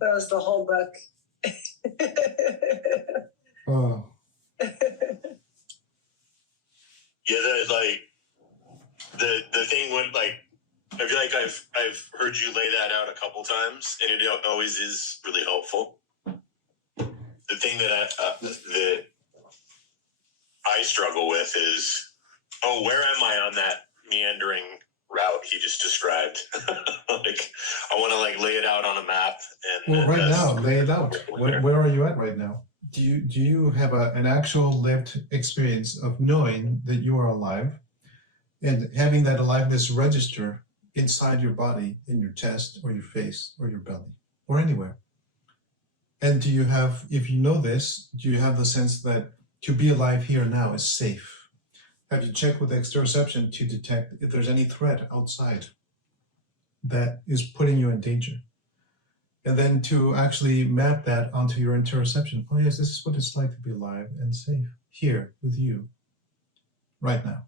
That was the whole book. Oh. Yeah, the thing when like I feel like I've heard you lay that out a couple times, and it always is really helpful. The thing that I struggle with is, where am I on that meandering route he just described? Like, I want to like lay it out on a map. And well, right now, lay it out. Where are you at right now? Do you have an actual lived experience of knowing that you are alive and having that aliveness register inside your body, in your chest or your face or your belly or anywhere? And do you have, if you know this, do you have the sense that to be alive here now is safe? Have you checked with exteroception to detect if there's any threat outside that is putting you in danger? And then to actually map that onto your interoception. Oh yes, this is what it's like to be alive and safe here with you right now.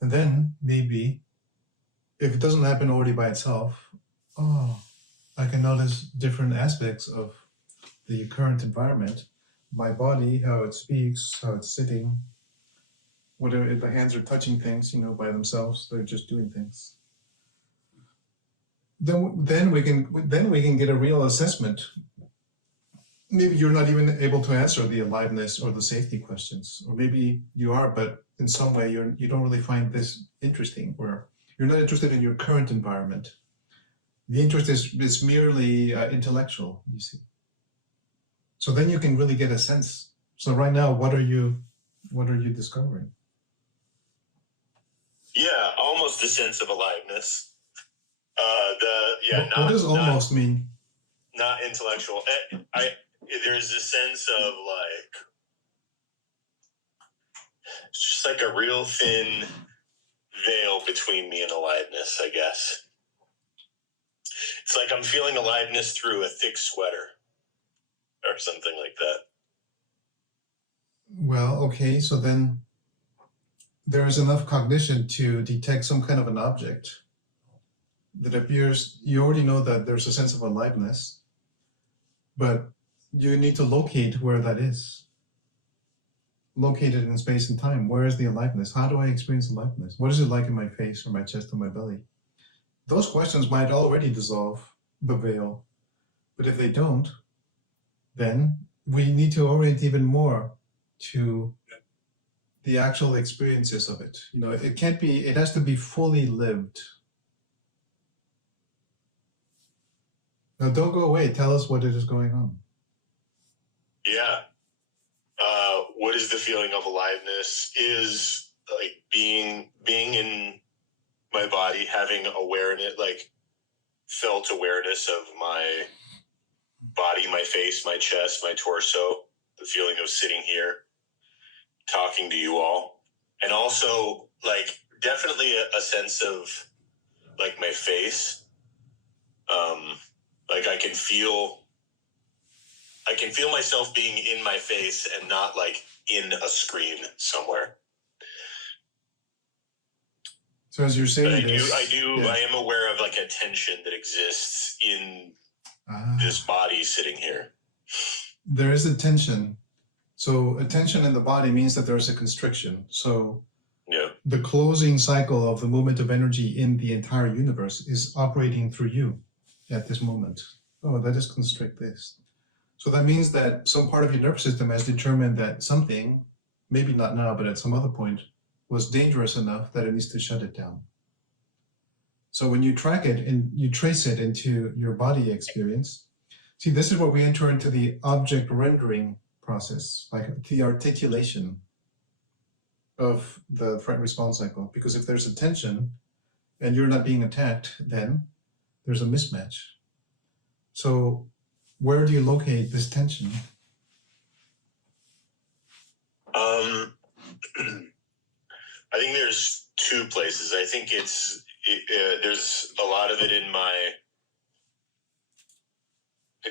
And then maybe, if it doesn't happen already by itself, I can notice different aspects of the current environment, my body, how it speaks, how it's sitting, whatever, if the hands are touching things, by themselves, they're just doing things. Then we can get a real assessment. Maybe you're not even able to answer the aliveness or the safety questions, or maybe you are, but in some way you don't really find this interesting, or you're not interested in your current environment. The interest is merely intellectual, you see. So then you can really get a sense. So right now, what are you discovering? Yeah, almost a sense of aliveness. What does almost mean? Not intellectual. There's a sense of like, it's just like a real thin veil between me and aliveness, I guess. It's like I'm feeling aliveness through a thick sweater or something like that. Well, okay, so then there is enough cognition to detect some kind of an object that appears. You already know that there's a sense of aliveness, but you need to locate where that is. Locate it in space and time. Where is the aliveness? How do I experience aliveness? What is it like in my face or my chest or my belly? Those questions might already dissolve the veil, but if they don't, then we need to orient even more to the actual experiences of it. It has to be fully lived. Now don't go away. Tell us what it is going on. Yeah. What is the feeling of aliveness? Is like being in my body, having awareness, like felt awareness of my body, my face, my chest, my torso, the feeling of sitting here, talking to you all. And also like definitely a sense of like my face. Like I can feel myself being in my face and not like in a screen somewhere. So as you're saying I am aware of like a tension that exists in this body sitting here. There is a tension. So a tension in the body means that there's a constriction. So yeah, the closing cycle of the movement of energy in the entire universe is operating through you at this moment. Oh, that is constrict this. So that means that some part of your nervous system has determined that something, maybe not now, but at some other point, was dangerous enough that it needs to shut it down. So when you track it and you trace it into your body experience, see, this is where we enter into the object rendering process, like the articulation of the threat response cycle. Because if there's a tension and you're not being attacked, then there's a mismatch. So where do you locate this tension? I think there's two places. I think there's a lot of it in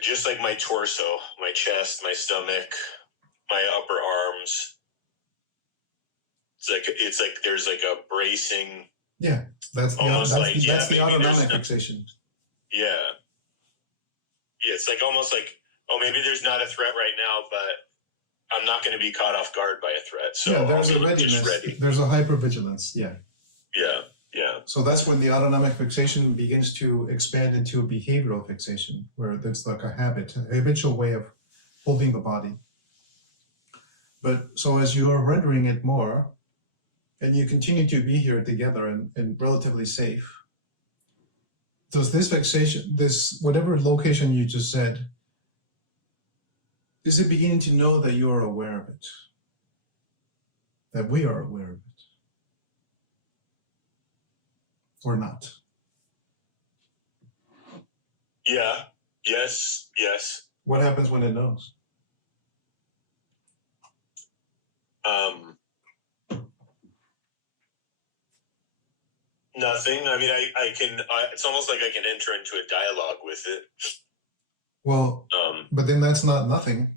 just like my torso, my chest, my stomach, my upper arms. It's like there's like a bracing. Yeah, that's the autonomic fixation. Yeah. it's like almost like, oh, maybe there's not a threat right now, but I'm not going to be caught off guard by a threat. So yeah, there's a readiness. There's a hypervigilance. Yeah. Yeah. Yeah. So that's when the autonomic fixation begins to expand into behavioral fixation, where there's like a habit, a habitual way of holding the body. But so as you are rendering it more, and you continue to be here together and relatively safe, does this fixation, this whatever location you just said, is it beginning to know that you are aware of it? That we are aware of it? Or not? Yeah. Yes. Yes. What happens when it knows? Nothing. I mean, I can, it's almost like I can enter into a dialogue with it. Well, but then that's not nothing.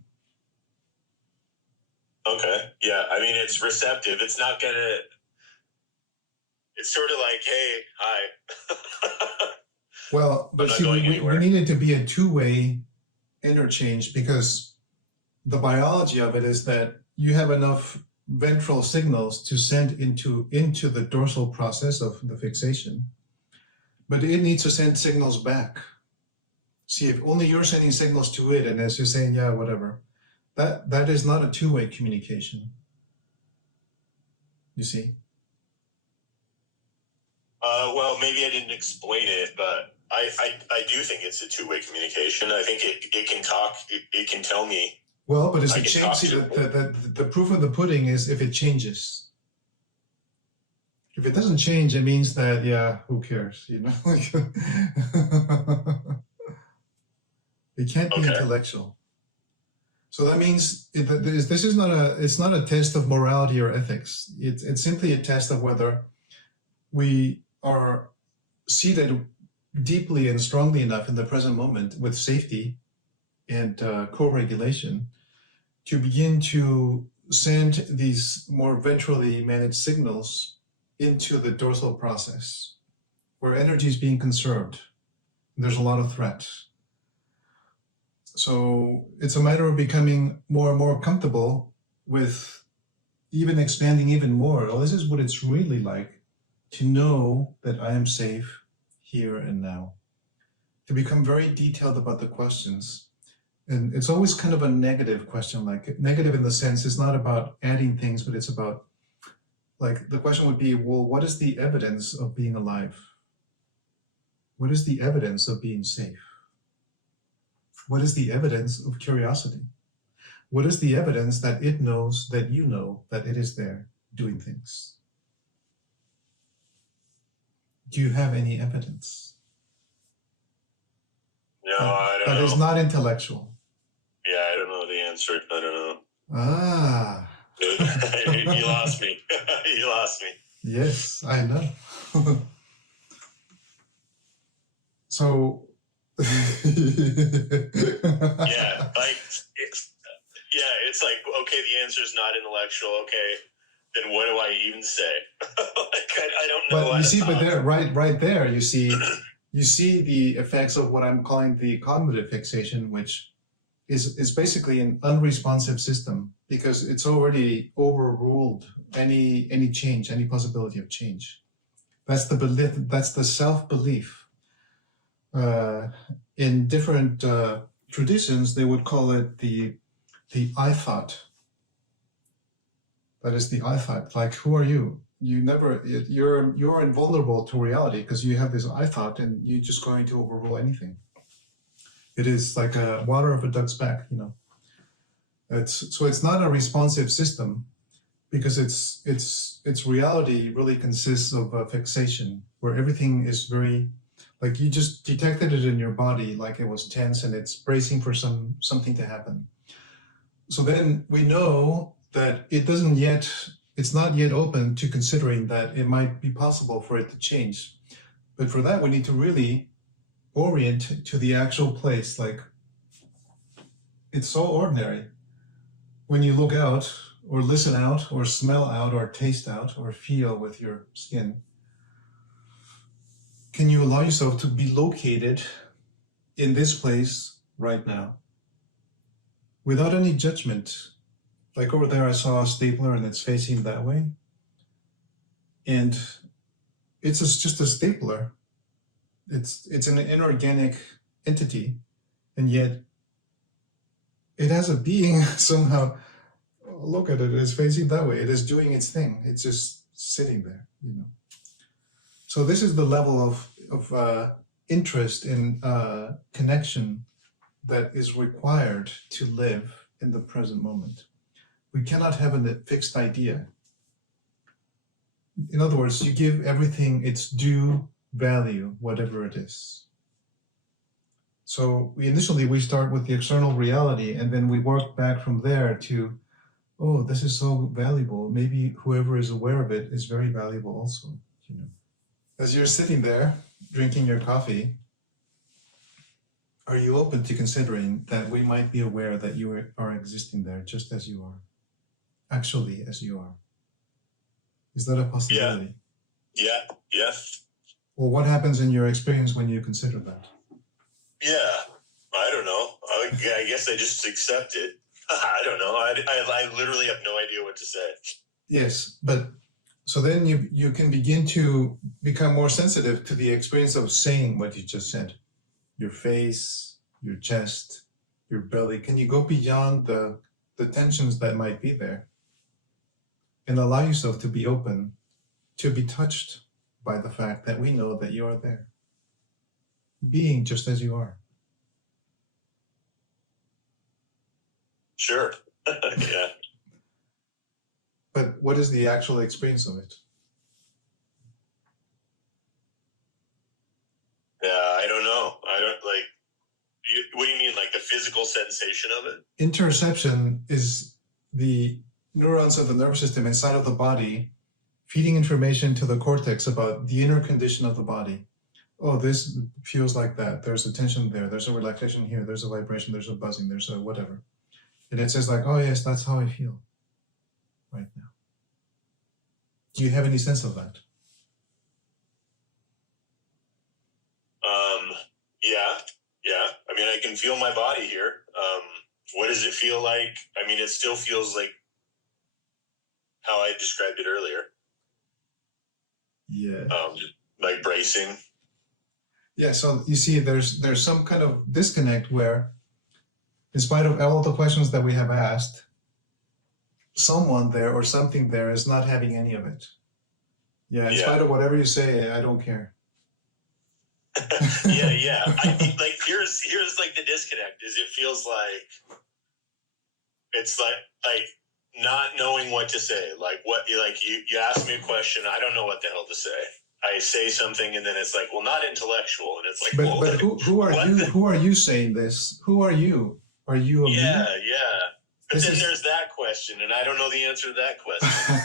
Okay. Yeah. I mean, it's receptive. It's not gonna, it's sort of like, hey, hi. Well, but see, we need it to be a two-way interchange, because the biology of it is that you have enough ventral signals to send into the dorsal process of the fixation, but it needs to send signals back. See, if only you're sending signals to it, and as you're saying, yeah, whatever, that is not a two-way communication. You see? Well, maybe I didn't explain it, but I do think it's a two-way communication. I think it can talk, it can tell me. Well, but it's a change. See, the proof of the pudding is if it changes. If it doesn't change, it means that, yeah, who cares, you know? It can't be intellectual. So that means this is not it's not a test of morality or ethics. It's simply a test of whether we are seated deeply and strongly enough in the present moment with safety and co-regulation to begin to send these more ventrally managed signals into the dorsal process, where energy is being conserved. There's a lot of threat. So it's a matter of becoming more and more comfortable with even expanding even more. Oh, this is what it's really like to know that I am safe here and now. To become very detailed about the questions. And it's always kind of a negative question, like negative in the sense it's not about adding things, but it's about, like, the question would be, well, what is the evidence of being alive? What is the evidence of being safe? What is the evidence of curiosity? What is the evidence that it knows that you know that it is there doing things? Do you have any evidence? No, I don't know. That is not intellectual. Yeah, I don't know the answer. I don't know. Ah. You lost me. You lost me. Yes, I know. So. Yeah, like it's like, okay, the answer is not intellectual. Okay, then what do I even say? Like, I don't know. But you see, but there, right there, you see the effects of what I'm calling the cognitive fixation, which is basically an unresponsive system, because it's already overruled any change, any possibility of change. That's the belief. That's the self-belief. In different traditions, they would call it the I thought. That is the I thought. Like, who are you? You're invulnerable to reality because you have this I thought, and you're just going to overrule anything. It is like a water of a duck's back, you know. It's not a responsive system, because its reality really consists of a fixation where everything is very, like, you just detected it in your body, like it was tense and it's bracing for something to happen. So then we know that it's not yet open to considering that it might be possible for it to change. But for that, we need to really orient to the actual place. Like, it's so ordinary. When you look out, or listen out, or smell out, or taste out, or feel with your skin, can you allow yourself to be located in this place right now, without any judgment. Like over there, I saw a stapler and it's facing that way. And it's just a stapler. It's an inorganic entity, and yet it has a being somehow. Look at it, it's facing that way. It is doing its thing. It's just sitting there, you know. So this is the level of interest in connection that is required to live in the present moment. We cannot have a fixed idea. In other words, you give everything its due value, whatever it is. So initially we start with the external reality, and then we work back from there to, oh, this is so valuable. Maybe whoever is aware of it is very valuable also, you know. As you're sitting there drinking your coffee, are you open to considering that we might be aware that you are existing there just as you are, actually as you are? Is that a possibility? Yeah. Well, what happens in your experience when you consider that? Yeah, I don't know. I guess I just accept it. I don't know. I literally have no idea what to say. Yes, but so then you can begin to become more sensitive to the experience of saying what you just said. Your face, your chest, your belly. Can you go beyond the tensions that might be there and allow yourself to be open, to be touched by the fact that we know that you are there, being just as you are? Sure. Yeah. But what is the actual experience of it? Yeah, I don't know. I don't like. What do you mean, like the physical sensation of it? Interoception is the neurons of the nervous system inside of the body feeding information to the cortex about the inner condition of the body. Oh, this feels like that. There's a tension there. There's a relaxation here. There's a vibration. There's a buzzing. There's a whatever. And it says like, oh yes, that's how I feel right now. Do you have any sense of that? Yeah. I mean, I can feel my body here. What does it feel like? I mean, it still feels like how I described it earlier. Yeah. Like bracing. Yeah. So you see, there's some kind of disconnect where, in spite of all the questions that we have asked, someone there or something there is not having any of it. Yeah. In spite of whatever you say, I don't care. Yeah. I think like here's like the disconnect is it feels like it's like not knowing what to say. Like what you ask me a question, I don't know what the hell to say. I say something and then it's like, well, not intellectual, and it's like, but who are you? Who are you saying this? Who are you? Are you a me? Yeah. But then there's that question, and I don't know the answer to that question.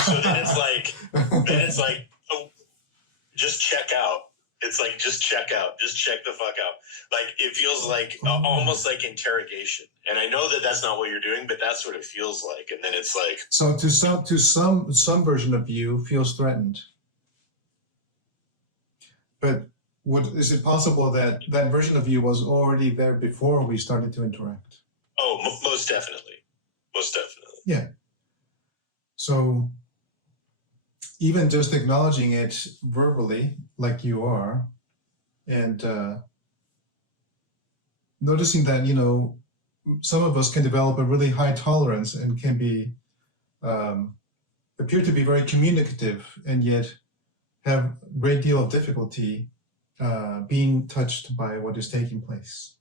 So then it's like, oh, just check out. It's like, just check out. Just check the fuck out. Like, it feels like almost like interrogation. And I know that that's not what you're doing, but that's what it feels like. And then it's like... So to some version of you feels threatened. But is it possible that that version of you was already there before we started to interact? Oh, most definitely. Most definitely. Yeah. So even just acknowledging it verbally, like you are, and noticing that, you know, some of us can develop a really high tolerance and can be, appear to be very communicative and yet have a great deal of difficulty being touched by what is taking place.